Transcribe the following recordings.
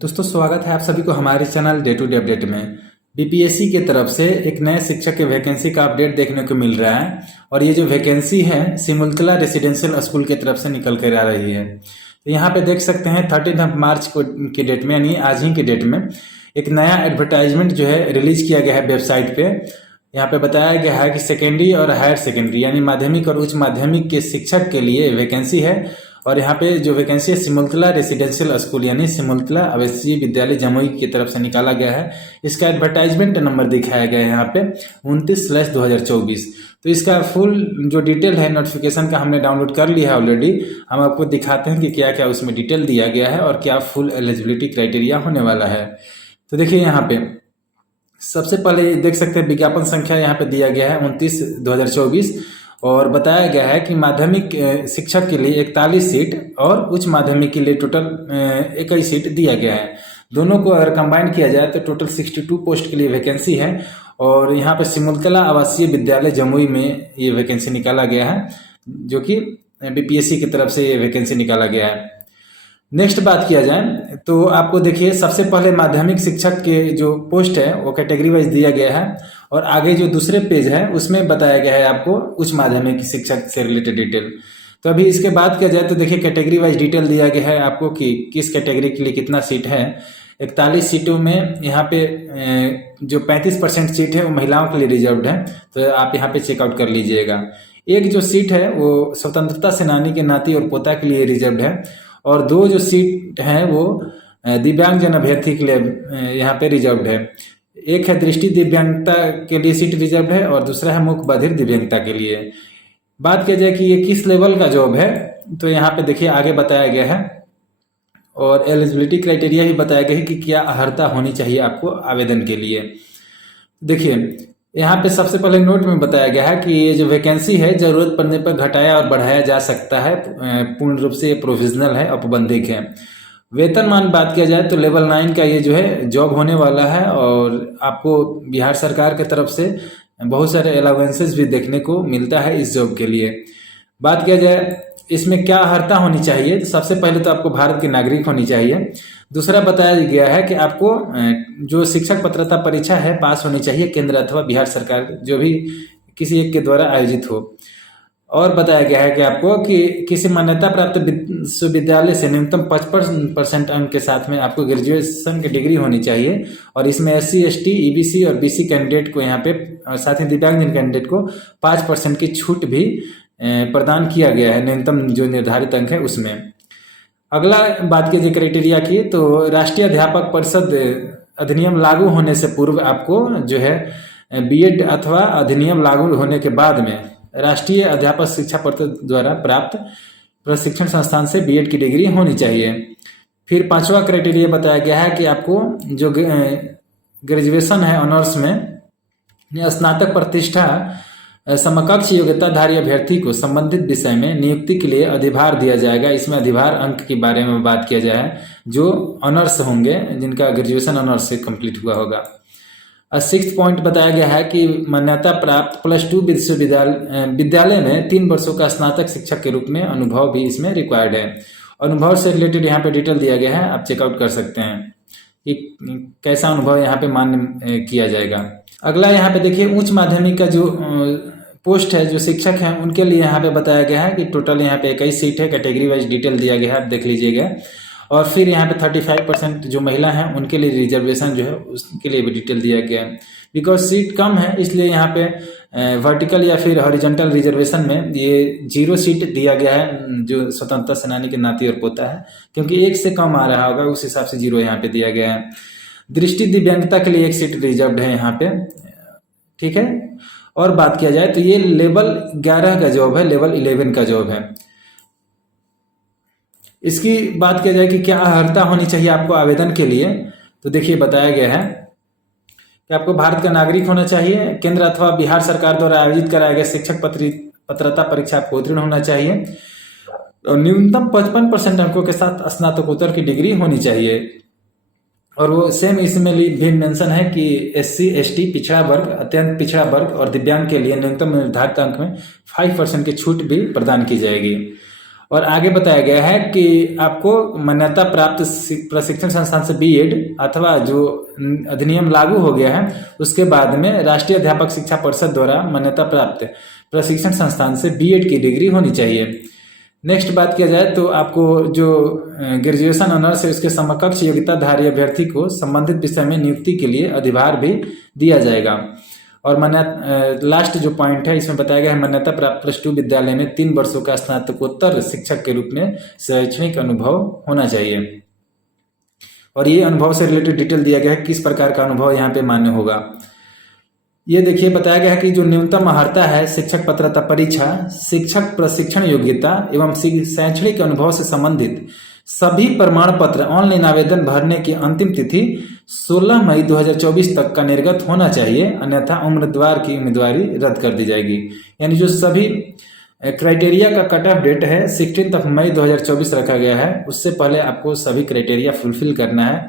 दोस्तों स्वागत है आप सभी को हमारे channel day to day update में। बीपीएससी की तरफ से एक नए शिक्षक के वैकेंसी का अपडेट देखने को मिल रहा है और ये जो वैकेंसी है सिमुलतला रेसिडेंशियल स्कूल की तरफ से निकल कर आ रही है। तो यहाँ पे देख सकते हैं 13 मार्च को की डेट में यानी आज ही की डेट में एक नया एडवर्टाइजमेंट जो है रिलीज किया गया है वेबसाइट पे। यहाँ पे बताया गया है कि सेकेंडरी और हायर सेकेंडरी यानी माध्यमिक और उच्च माध्यमिक के शिक्षक के लिए वैकेंसी है और यहाँ पे जो वैकेंसी है सिमुलतला रेसिडेंशियल स्कूल यानी सिमुलतला आवासीय विद्यालय जमुई की तरफ से निकाला गया है। इसका एडवर्टाइजमेंट नंबर दिखाया गया है यहाँ पे 29/2024। तो इसका फुल जो डिटेल है नोटिफिकेशन का हमने डाउनलोड कर लिया है ऑलरेडी। हम आपको दिखाते हैं कि क्या क्या उसमें डिटेल दिया गया है और क्या फुल एलिजिबिलिटी क्राइटेरिया होने वाला है। तो देखिए यहाँ पे सबसे पहले देख सकते हैं विज्ञापन संख्या यहाँ पे दिया गया है 29/2024 और बताया गया है कि माध्यमिक शिक्षक के लिए 41 सीट और उच्च माध्यमिक के लिए टोटल 21 सीट दिया गया है। दोनों को अगर कंबाइन किया जाए तो टोटल 62 पोस्ट के लिए वैकेंसी है और यहाँ पे सिमुलतला आवासीय विद्यालय जमुई में ये वैकेंसी निकाला गया है जो कि बीपीएससी की तरफ से ये वैकेंसी निकाला गया है। नेक्स्ट बात किया जाए तो आपको देखिए सबसे पहले माध्यमिक शिक्षक के जो पोस्ट है वो कैटेगरी वाइज दिया गया है और आगे जो दूसरे पेज है उसमें बताया गया है आपको उच्च माध्यमिक शिक्षक से रिलेटेड डिटेल। तो अभी इसके बाद किया जाए तो देखिए कैटेगरी वाइज डिटेल दिया गया है आपको कि किस कैटेगरी के लिए कितना सीट है। 41 सीटों में यहाँ पे जो 35% सीट है वो महिलाओं के लिए रिजर्व्ड है, तो आप यहाँ पे चेकआउट कर लीजिएगा। एक जो सीट है वो स्वतंत्रता सेनानी के नाती और पोता के लिए रिजर्व्ड है और दो जो सीट हैं वो दिव्यांगजन अभ्यर्थी के लिए यहाँ पे रिजर्व्ड है। एक है दृष्टि दिव्यांगता के लिए सीट रिजर्व्ड है और दूसरा है मूक बधिर दिव्यांगता के लिए। बात किया जाए कि ये किस लेवल का जॉब है तो यहाँ पे देखिए आगे बताया गया है और एलिजिबिलिटी क्राइटेरिया भी बताया गया है कि क्या अर्हता होनी चाहिए आपको आवेदन के लिए। देखिए यहाँ पे सबसे पहले नोट में बताया गया है कि ये जो वैकेंसी है जरूरत पड़ने पर घटाया और बढ़ाया जा सकता है, पूर्ण रूप से प्रोविजनल है, औपबंधिक है। वेतनमान बात किया जाए तो लेवल 9 का ये जो है जॉब होने वाला है और आपको बिहार सरकार की तरफ से बहुत सारे अलाउंसेस भी देखने को मिलता है इस जॉब के लिए। बात किया जाए इसमें क्या अर्हता होनी चाहिए तो सबसे पहले तो आपको भारत के नागरिक होनी चाहिए। दूसरा बताया गया है कि आपको जो शिक्षक पात्रता परीक्षा है पास होनी चाहिए केंद्र अथवा बिहार सरकार जो भी किसी एक के द्वारा आयोजित हो। और बताया गया है कि आपको कि किसी मान्यता प्राप्त विश्वविद्यालय से न्यूनतम 55% अंक के साथ में आपको ग्रेजुएशन की डिग्री होनी चाहिए और इसमें SC ST EBC और BC कैंडिडेट को यहाँ पे और साथ ही दिव्यांगजन कैंडिडेट को 5% की छूट भी प्रदान किया गया है न्यूनतम जो निर्धारित अंक है उसमें। अगला बात कीजिए क्राइटेरिया की तो राष्ट्रीय अध्यापक परिषद अधिनियम लागू होने से पूर्व आपको जो है BEd अथवा अधिनियम लागू होने के बाद में राष्ट्रीय अध्यापक शिक्षा परिषद द्वारा प्राप्त प्रशिक्षण संस्थान से BEd की डिग्री होनी चाहिए। फिर 5वां क्राइटेरिया बताया गया है कि आपको जो ग्रेजुएशन है ऑनर्स में स्नातक प्रतिष्ठा समकक्ष योग्यताधारी अभ्यर्थी को संबंधित विषय में नियुक्ति के लिए अधिभार दिया जाएगा। इसमें अधिभार अंक के बारे में बात किया जाए जो ऑनर्स होंगे जिनका ग्रेजुएशन ऑनर्स से कंप्लीट हुआ होगा। 6th पॉइंट बताया गया है कि मान्यता प्राप्त +2 विद्यालय में 3 वर्षों का स्नातक शिक्षक के रूप में अनुभव भी इसमें रिक्वायर्ड है। अनुभव से रिलेटेड यहाँ पे डिटेल दिया गया है, आप चेकआउट कर सकते हैं कि कैसा अनुभव यहाँ पे मान्य किया जाएगा। अगला यहाँ पे देखिए उच्च माध्यमिक का जो पोस्ट है जो शिक्षक हैं उनके लिए यहाँ पे बताया गया है कि टोटल यहाँ पे 21 सीट है, कैटेगरी वाइज डिटेल दिया गया है, आप देख लीजिएगा। और फिर यहाँ पे 35% जो महिला हैं उनके लिए रिजर्वेशन जो है उसके लिए भी डिटेल दिया गया है। बिकॉज सीट कम है इसलिए यहाँ पे वर्टिकल या फिर हॉरिजॉन्टल रिजर्वेशन में ये 0 सीट दिया गया है जो स्वतंत्रता सेनानी के नाती और पोता है, क्योंकि एक से कम आ रहा होगा उस हिसाब से 0 यहाँ पे दिया गया है। दृष्टि दिव्यांगता के लिए 1 सीट रिजर्व्ड है यहाँ पे, ठीक है। और बात किया जाए तो ये लेवल 11 का जॉब है, लेवल 11 का जॉब है। इसकी बात किया जाए कि क्या अर्हता होनी चाहिए आपको आवेदन के लिए तो देखिए बताया गया है कि आपको भारत का नागरिक होना चाहिए, केंद्र अथवा बिहार सरकार द्वारा आयोजित कराया गया शिक्षक पात्रता परीक्षा आपको उत्तीर्ण होना चाहिए और न्यूनतम 55% अंकों के साथ स्नातकोत्तर की डिग्री होनी चाहिए। और वो सेम इसमें भी मेंशन है कि SC ST पिछड़ा वर्ग, अत्यंत पिछड़ा वर्ग और दिव्यांग के लिए न्यूनतम निर्धारित अंक में 5% की छूट भी प्रदान की जाएगी। और आगे बताया गया है कि आपको मान्यता प्राप्त प्रशिक्षण संस्थान से बीएड अथवा जो अधिनियम लागू हो गया है उसके बाद में राष्ट्रीय अध्यापक शिक्षा परिषद द्वारा मान्यता प्राप्त प्रशिक्षण संस्थान से बीएड की डिग्री होनी चाहिए। नेक्स्ट बात किया जाए तो आपको जो ग्रेजुएशन ऑनर्स है उसके समकक्ष योग्यताधारी अभ्यर्थी को संबंधित विषय में नियुक्ति के लिए अधिभार भी दिया जाएगा। और लास्ट जो पॉइंट है इसमें बताया गया है मान्यता प्राप्त +2 विद्यालय में 3 वर्षों का स्नातकोत्तर शिक्षक के रूप में शैक्षणिक अनुभव होना चाहिए। और ये अनुभव से रिलेटेड डिटेल दिया गया है किस प्रकार का अनुभव यहाँ पे मान्य होगा। ये देखिए बताया गया है कि जो न्यूनतम अर्हता है शिक्षक पात्रता परीक्षा, शिक्षक प्रशिक्षण योग्यता एवं शैक्षणिक अनुभव से संबंधित सभी प्रमाण पत्र ऑनलाइन आवेदन भरने की अंतिम तिथि 16 मई 2024 तक का निर्गत होना चाहिए, अन्यथा उम्मीदवार की उम्मीदवारी रद्द कर दी जाएगी। यानी जो सभी क्राइटेरिया का कट ऑफ डेट है 16 मई 2024 रखा गया है, उससे पहले आपको सभी क्राइटेरिया फुलफिल करना है,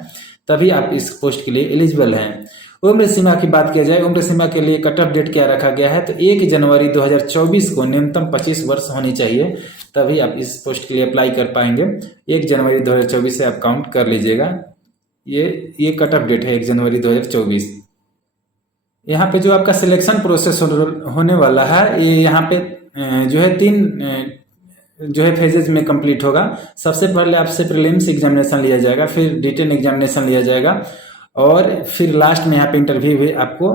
तभी आप इस पोस्ट के लिए एलिजिबल हैं। उम्र सीमा की बात किया जाए, उम्र सीमा के लिए कट ऑफ डेट क्या रखा गया है तो 1 जनवरी 2024 को न्यूनतम 25 वर्ष होनी चाहिए, तभी आप इस पोस्ट के लिए अप्लाई कर पाएंगे। 1 जनवरी 2024 से आप काउंट कर लीजिएगा, ये कट ऑफ डेट है 1 जनवरी 2024। यहाँ पे जो आपका सिलेक्शन प्रोसेस होने वाला है ये यहाँ पे जो है 3 जो है फेजेज में कंप्लीट होगा। सबसे पहले आपसे प्रीलिम्स एग्जामिनेशन लिया जाएगा, फिर रिटन एग्जामिनेशन लिया जाएगा और फिर लास्ट में यहाँ पे इंटरव्यू भी आपको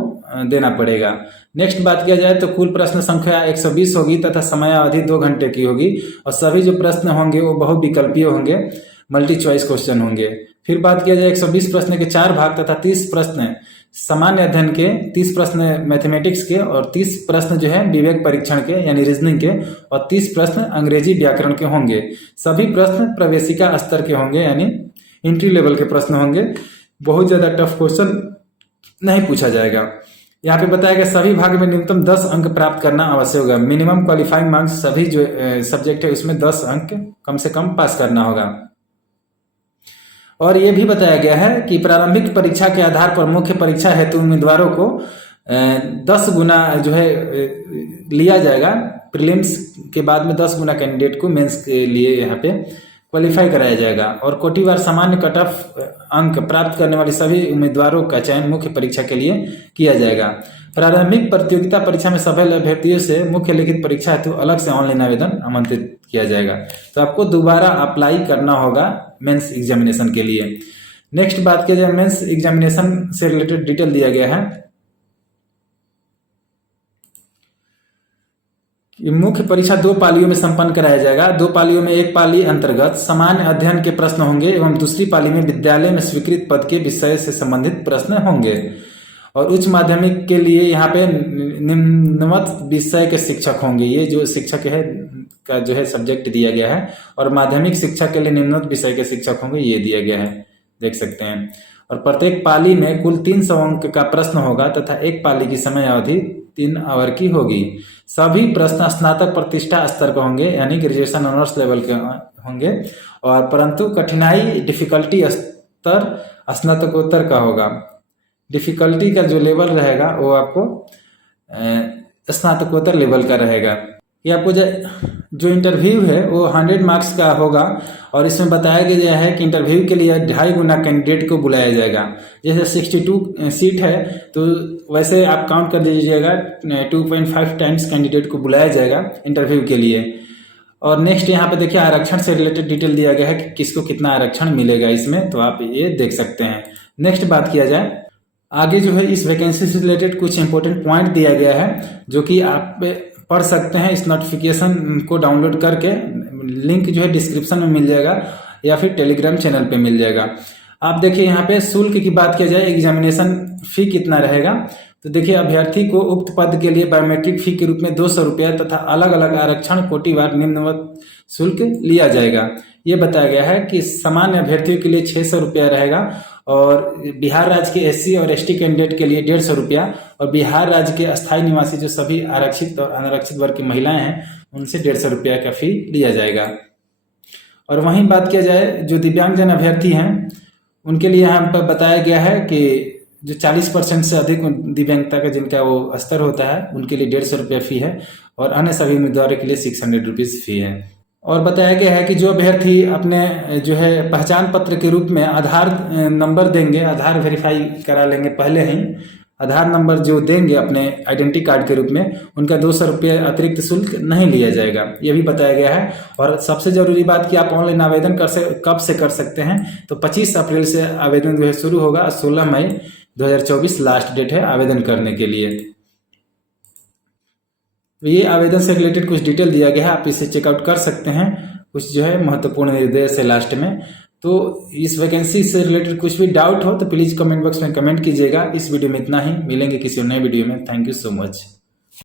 देना पड़ेगा। नेक्स्ट बात किया जाए तो कुल प्रश्न संख्या 120 होगी तथा समय अवधि 2 घंटे की होगी और सभी जो प्रश्न होंगे वो बहुविकल्पीय होंगे, मल्टी चॉइस क्वेश्चन होंगे। फिर बात किया जाए 120 प्रश्न के 4 भाग तथा 30 प्रश्न सामान्य अध्ययन के, 30 प्रश्न मैथमेटिक्स के और 30 प्रश्न जो है विवेक परीक्षण के यानी रीजनिंग के और 30 प्रश्न अंग्रेजी व्याकरण के होंगे। सभी प्रश्न प्रवेशिका स्तर के होंगे यानी एंट्री लेवल के प्रश्न होंगे, बहुत ज़्यादा टफ क्वेश्चन नहीं पूछा जाएगा। यहाँ पे बताया गया सभी भाग में न्यूनतम 10 अंक प्राप्त करना आवश्यक होगा। मिनिमम क्वालिफाइंग मार्क्स सभी जो सब्जेक्ट है उसमें 10 अंक कम से कम पास करना होगा। और ये भी बताया गया है कि प्रारंभिक परीक्षा के आधार पर मुख्य परीक्षा हेतु उम्मीदवारों को 10 गुना जो है लिया जाएगा। प्रीलिम्स के बाद में 10 गुना कैंडिडेट को मेंस के लिए यहाँ पे क्वालिफाई कराया जाएगा। और कोटिवार सामान्य कट ऑफ अंक प्राप्त करने वाले सभी उम्मीदवारों का चयन मुख्य परीक्षा के लिए किया जाएगा। प्रारंभिक प्रतियोगिता परीक्षा में सफल अभ्यर्थियों से मुख्य लिखित परीक्षा हेतु अलग से ऑनलाइन आवेदन आमंत्रित किया जाएगा। तो आपको दोबारा अप्लाई करना होगा मेंस एग्जामिनेशन के लिए। नेक्स्ट बात किया जाए मेंस एग्जामिनेशन से रिलेटेड डिटेल दिया गया है। मुख्य परीक्षा 2 पालियों में संपन्न कराया जाएगा। 2 पालियों में एक पाली अंतर्गत सामान्य अध्ययन के प्रश्न होंगे एवं दूसरी पाली में विद्यालय में स्वीकृत पद के विषय से संबंधित प्रश्न होंगे। और उच्च माध्यमिक के लिए यहाँ पे निम्नवत विषय के शिक्षक होंगे, ये जो शिक्षक है का जो है सब्जेक्ट दिया गया है। और माध्यमिक शिक्षा के लिए निम्नवत विषय के शिक्षक होंगे, ये दिया गया है, देख सकते हैं। और प्रत्येक पाली में कुल 300 अंक का प्रश्न होगा तथा एक पाली की समय अवधि 3 आवर की होगी। सभी प्रश्न स्नातक प्रतिष्ठा स्तर के होंगे यानी ग्रेजुएशन ऑनर्स लेवल के होंगे। और परंतु कठिनाई डिफिकल्टी स्तर स्नातकोत्तर का होगा। डिफिकल्टी का जो लेवल रहेगा वो आपको स्नातकोत्तर लेवल का रहेगा। ये आपको जो इंटरव्यू है वो 100 मार्क्स का होगा। और इसमें बताया गया है कि इंटरव्यू के लिए 2.5 गुना कैंडिडेट को बुलाया जाएगा। जैसे 62 सीट है तो वैसे आप काउंट कर लीजिएगा, 2.5 टाइम्स कैंडिडेट को बुलाया जाएगा इंटरव्यू के लिए। और नेक्स्ट यहाँ पे देखिए आरक्षण से रिलेटेड डिटेल दिया गया है कि किसको कितना आरक्षण मिलेगा इसमें, तो आप ये देख सकते हैं। नेक्स्ट बात किया जाए आगे जो है इस वैकेंसी से रिलेटेड कुछ इंपॉर्टेंट पॉइंट दिया गया है जो कि आप पढ़ सकते हैं इस नोटिफिकेशन को डाउनलोड करके। लिंक जो है डिस्क्रिप्शन में मिल जाएगा या फिर टेलीग्राम चैनल पे मिल जाएगा। आप देखिए यहाँ पे शुल्क की बात किया जाए, एग्जामिनेशन फी कितना रहेगा तो देखिए अभ्यर्थी को उक्त पद के लिए बायोमेट्रिक फी के रूप में 200 रुपया तथा अलग अलग आरक्षण कोटिवार निम्नवत शुल्क लिया जाएगा। ये बताया गया है कि सामान्य अभ्यर्थियों के लिए 600 रुपया रहेगा और बिहार राज्य के SC और ST कैंडिडेट के लिए 150 रुपया और बिहार राज्य के अस्थायी निवासी जो सभी आरक्षित और अनारक्षित वर्ग की महिलाएं हैं उनसे 150 रुपया का फी लिया जाएगा। और वहीं बात किया जाए जो दिव्यांगजन अभ्यर्थी हैं उनके लिए यहाँ पर बताया गया है कि जो 40% से अधिक दिव्यांगता का जिनका वो स्तर होता है उनके लिए 150 रुपया फी है और अन्य सभी उम्मीदवारों के लिए 600 रुपीज़ फी है। और बताया गया है कि जो अभ्यर्थी अपने जो है पहचान पत्र के रूप में आधार नंबर देंगे, आधार वेरीफाई करा लेंगे पहले ही, आधार नंबर जो देंगे अपने आइडेंटिटी कार्ड के रूप में, उनका 200 रुपये अतिरिक्त शुल्क नहीं लिया जाएगा, ये भी बताया गया है। और सबसे ज़रूरी बात कि आप ऑनलाइन आवेदन कब से कर सकते हैं, तो 25 अप्रैल से आवेदन जो है शुरू होगा, 16 मई 2024 लास्ट डेट है आवेदन करने के लिए। तो ये आवेदन से रिलेटेड कुछ डिटेल दिया गया है, आप इसे चेकआउट कर सकते हैं। कुछ जो है महत्वपूर्ण निर्देश है लास्ट में। तो इस वैकेंसी से रिलेटेड कुछ भी डाउट हो तो प्लीज़ कमेंट बॉक्स में कमेंट कीजिएगा। इस वीडियो में इतना ही, मिलेंगे किसी नए वीडियो में। Thank you so much.